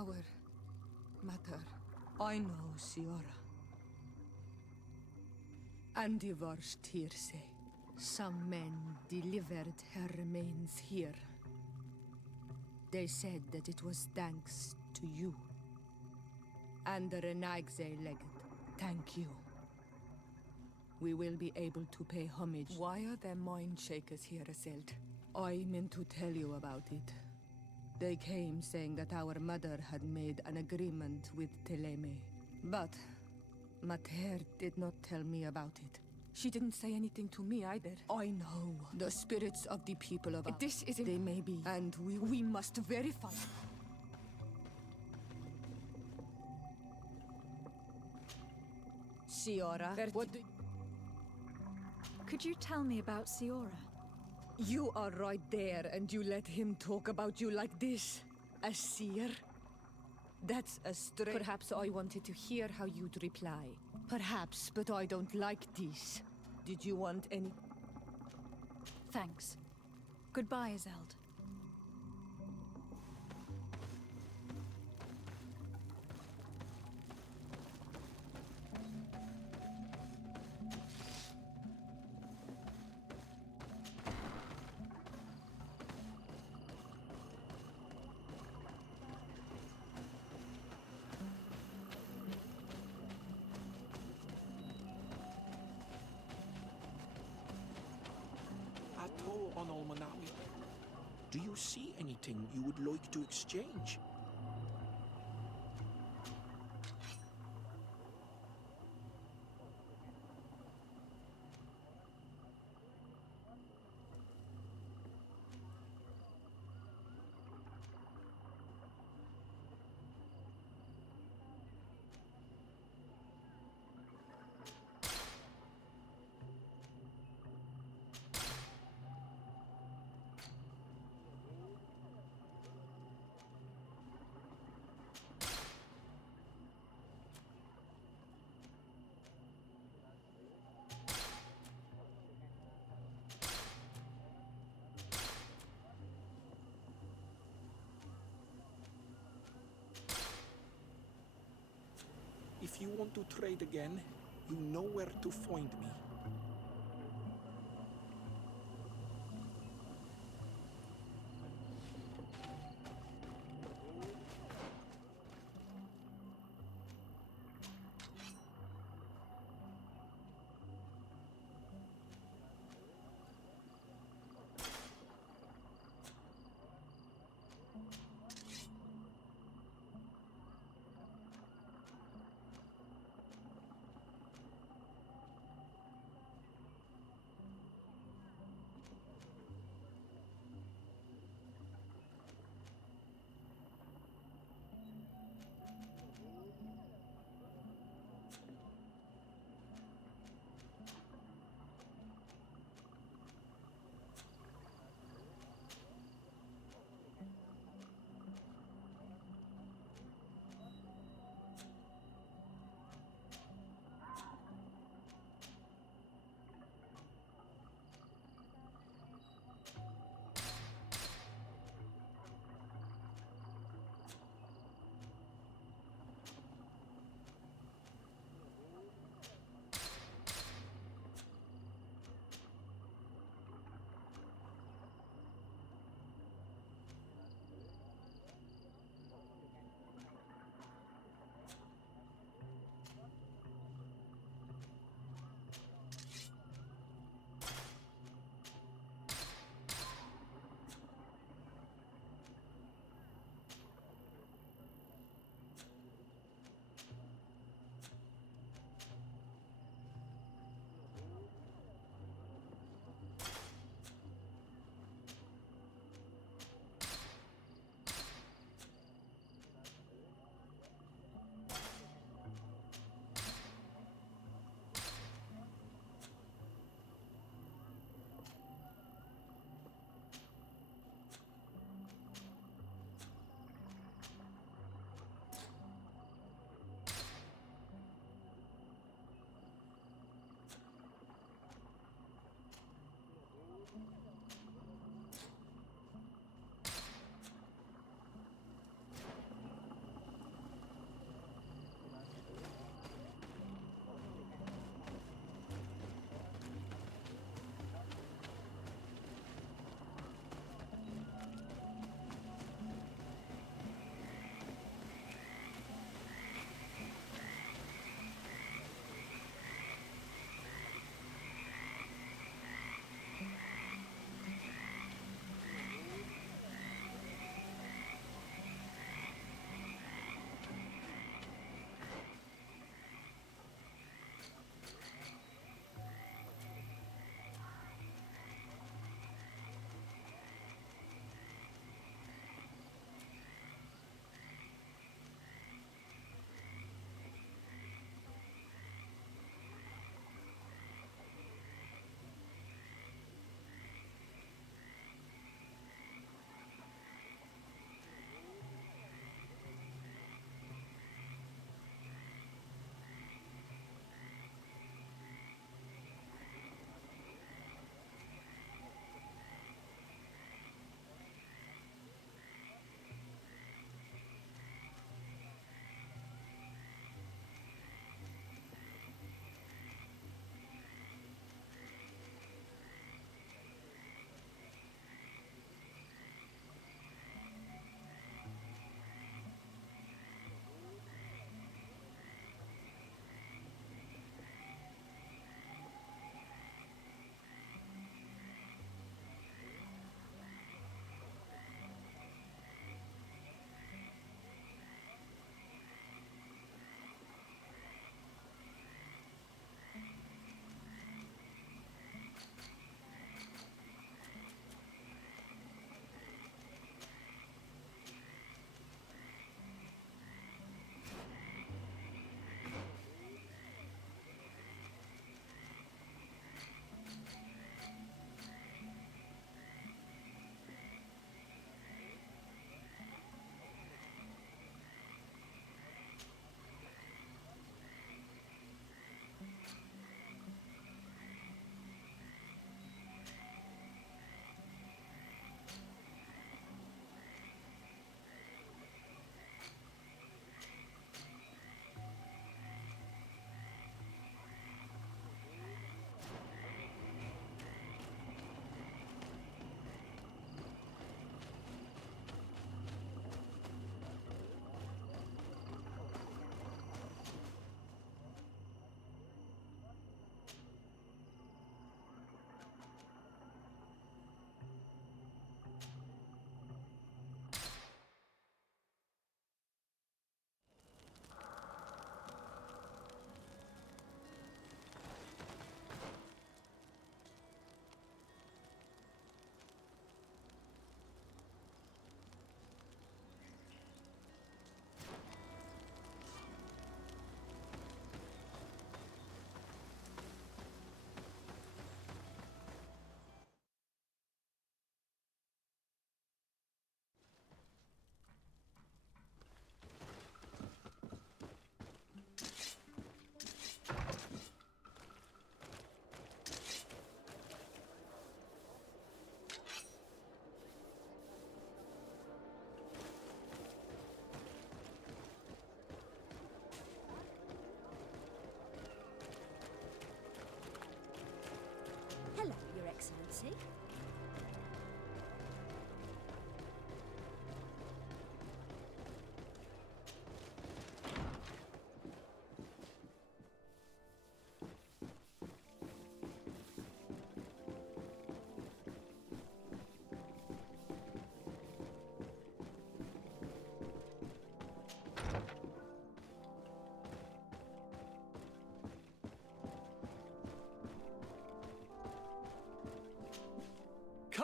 our mother. I know, Siora. And divorced hearsay. Some men delivered her remains here. They said that it was thanks to you. And the Renagze legate, thank you. We will be able to pay homage. Why are there mind shakers here, Aseld? I meant to tell you about it. They came saying that our mother had made an agreement with Teleme. But Mater did not tell me about it. She didn't say anything to me either. I know. The spirits of the people of... This isn't... They may be. And we must verify. Siora, what do... Could you tell me about Siora? You are right there, and you let him talk about you like this? A seer? That's a stray... Perhaps I wanted to hear how you'd reply. Perhaps, but I don't like this. Did you want any... Thanks. Goodbye, Azeld. Do you see anything you would like to exchange? If you want to trade again, you know where to find me.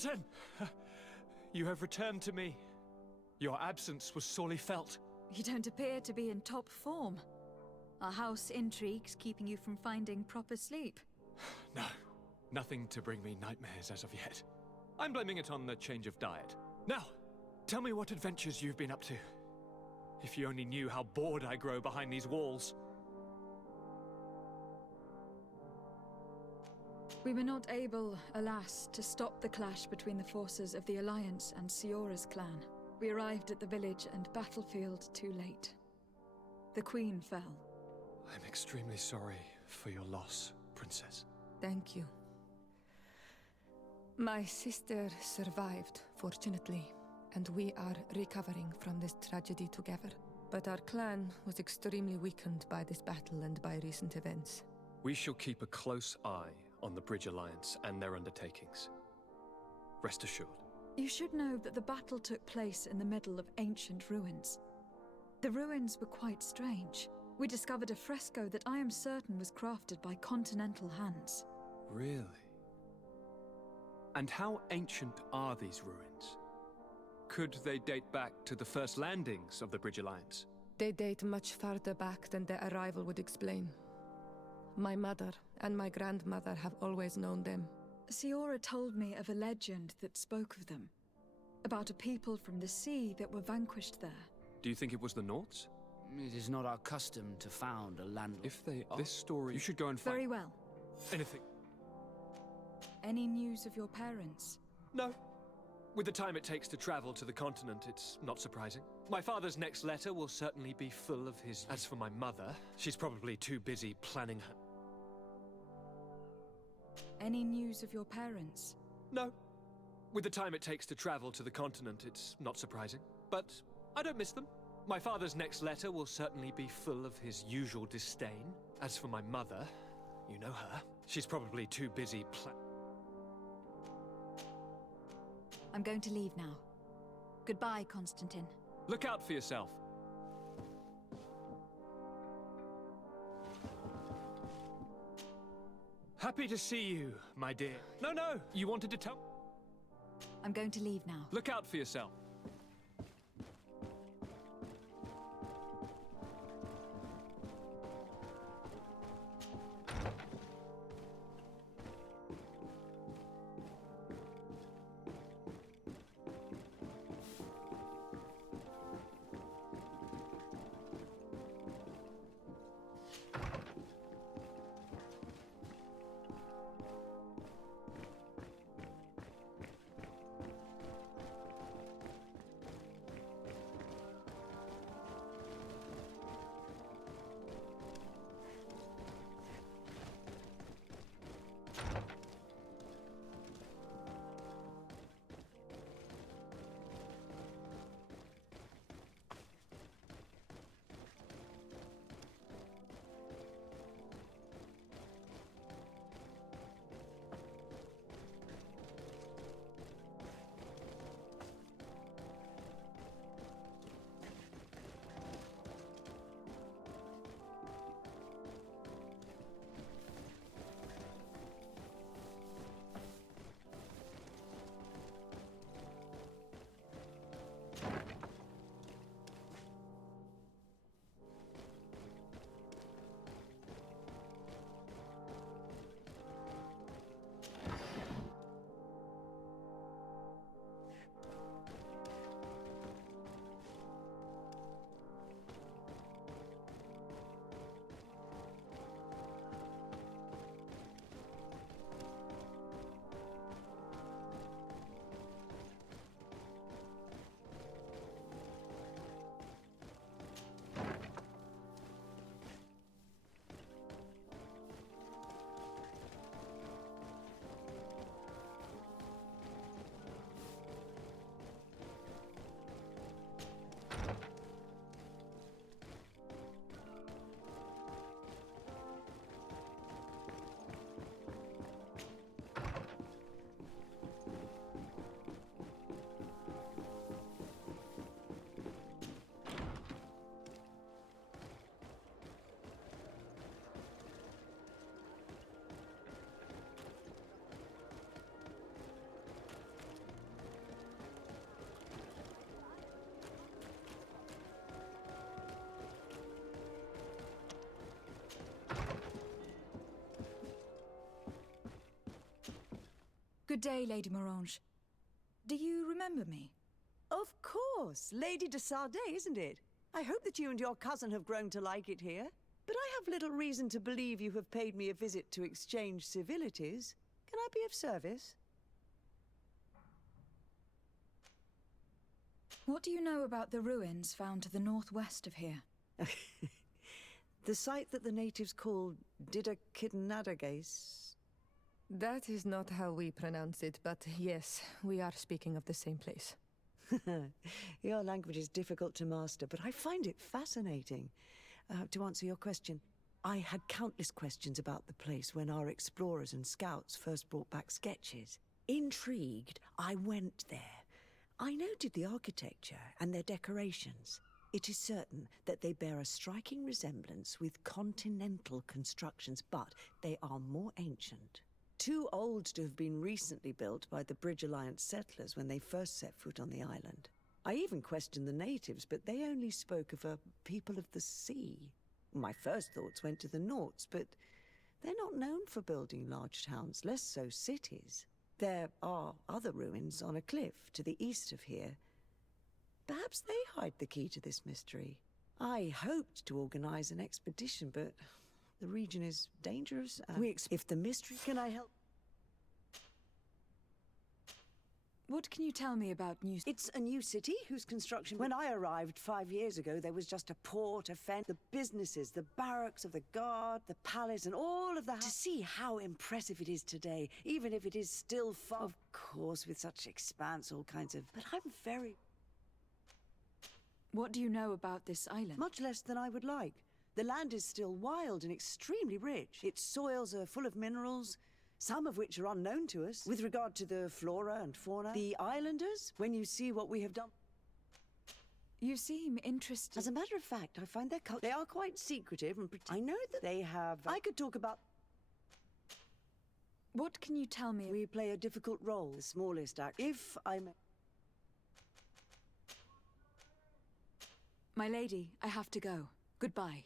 cousin! You have returned to me. Your absence was sorely felt. You don't appear to be in top form. Are house intrigues keeping you from finding proper sleep? No, nothing to bring me nightmares as of yet. I'm blaming it on the change of diet. Now, tell me what adventures you've been up to. If you only knew how bored I grow behind these walls. We were not able, alas, to stop the clash between the forces of the Alliance and Siora's clan. We arrived at the village and battlefield too late. The Queen fell. I'm extremely sorry for your loss, Princess. Thank you. My sister survived, fortunately, and we are recovering from this tragedy together. But our clan was extremely weakened by this battle and by recent events. We shall keep a close eye on the Bridge Alliance and their undertakings. Rest assured. You should know that the battle took place in the middle of ancient ruins. The ruins were quite strange. We discovered a fresco that I am certain was crafted by continental hands. Really? And how ancient are these ruins? Could they date back to the first landings of the Bridge Alliance? They date much farther back than their arrival would explain. My mother and my grandmother have always known them. Siora told me of a legend that spoke of them. About a people from the sea that were vanquished there. Do you think it was the Nauts? It is not our custom to found a land. If they are, this story, you should go and find... Very well. Anything. Any news of your parents? No. With the time it takes to travel to the continent, it's not surprising. My father's next letter will certainly be full of his... As for my mother, she's probably too busy planning her... Any news of your parents? No. With the time it takes to travel to the continent, it's not surprising. But I don't miss them. My father's next letter will certainly be full of his usual disdain. As for my mother, you know her. She's probably too busy I'm going to leave now. Goodbye, Constantine. Look out for yourself. Happy to see you, my dear. No, you wanted to tell... I'm going to leave now. Look out for yourself. Good day, Lady Morange. Do you remember me? Of course, Lady de Sardet, isn't it? I hope that you and your cousin have grown to like it here. But I have little reason to believe you have paid me a visit to exchange civilities. Can I be of service? What do you know about the ruins found to the northwest of here? The site that the natives call Didakidnadagase. That is not how we pronounce it, but yes, we are speaking of the same place. Your language is difficult to master, but I find it fascinating. To answer your question, I had countless questions about the place when our explorers and scouts first brought back sketches. Intrigued, I went there. I noted the architecture and their decorations. It is certain that they bear a striking resemblance with continental constructions, but they are more ancient. Too old to have been recently built by the Bridge Alliance settlers when they first set foot on the island. I even questioned the natives, but they only spoke of a people of the sea. My first thoughts went to the Nauts, but they're not known for building large towns, less so cities. There are other ruins on a cliff to the east of here. Perhaps they hide the key to this mystery. I hoped to organize an expedition, but the region is dangerous. If the mystery... Can I help? What can you tell me about New... It's a new city whose construction... When I arrived 5 years ago, there was just a port, a fence, the businesses, the barracks of the guard, the palace, and all of that. To see how impressive it is today, even if it is still far... Of course, with such expanse, all kinds of... But I'm very... What do you know about this island? Much less than I would like. The land is still wild and extremely rich. Its soils are full of minerals, some of which are unknown to us. With regard to the flora and fauna, the islanders, when you see what we have done... You seem interested... As a matter of fact, I find their culture... They are quite secretive and... I know that they have... I could talk about... What can you tell me? We play a difficult role, the smallest act. If I may... My lady, I have to go. Goodbye.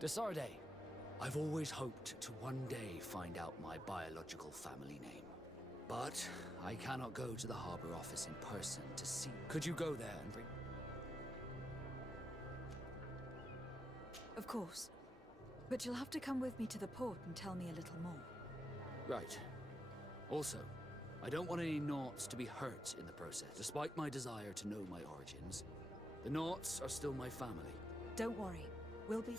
De Sardet, I've always hoped to one day find out my biological family name. But I cannot go to the harbor office in person to see. Could you go there and bring... Of course. But you'll have to come with me to the port and tell me a little more. Right. Also, I don't want any Nauts to be hurt in the process. Despite my desire to know my origins, the Nauts are still my family. Don't worry. We'll be...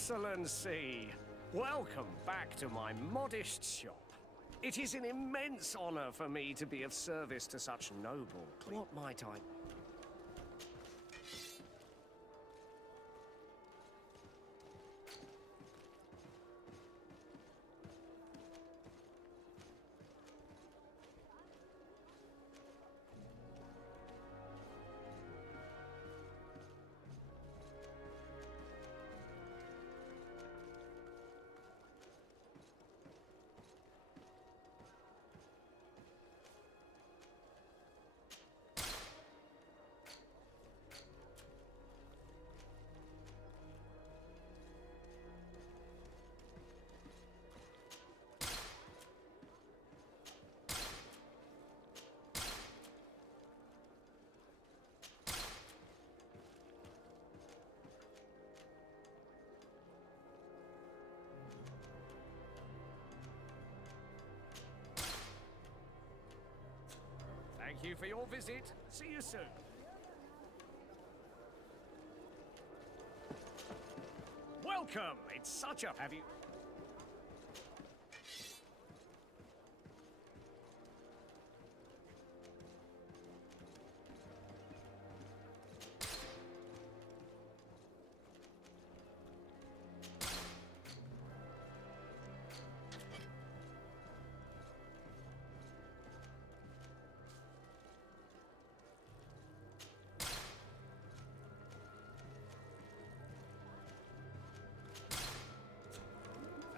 Excellency! Welcome back to my modest shop. It is an immense honor for me to be of service to such noble. What might I... Thank you for your visit. See you soon. Welcome! It's such a... Have you...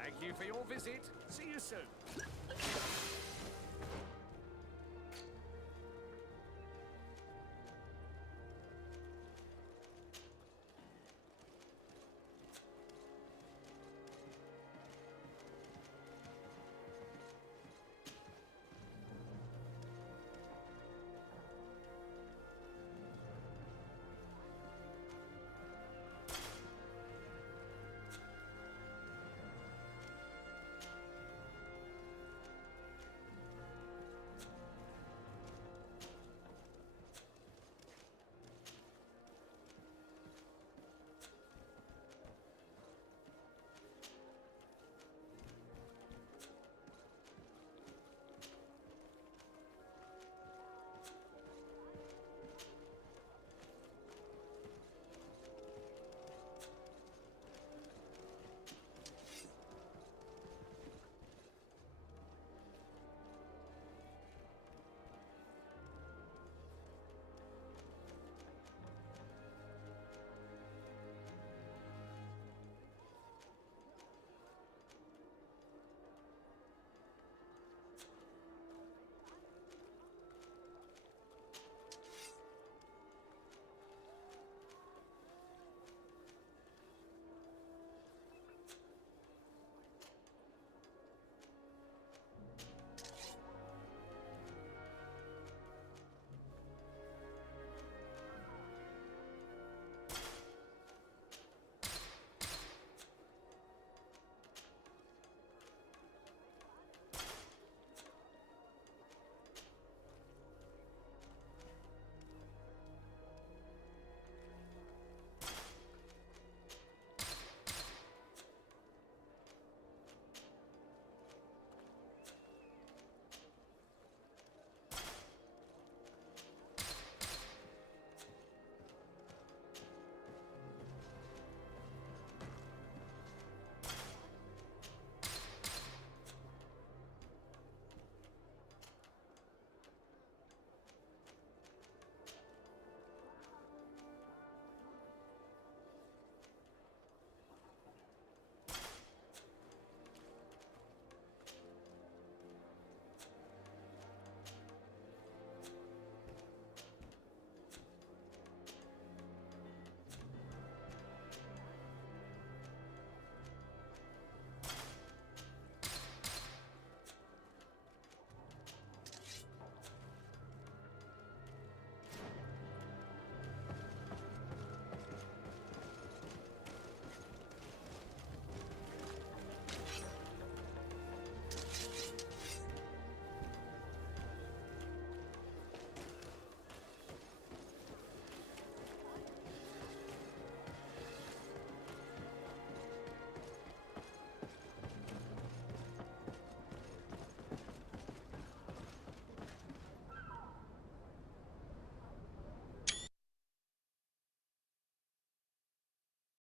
Thank you for your visit. See you soon.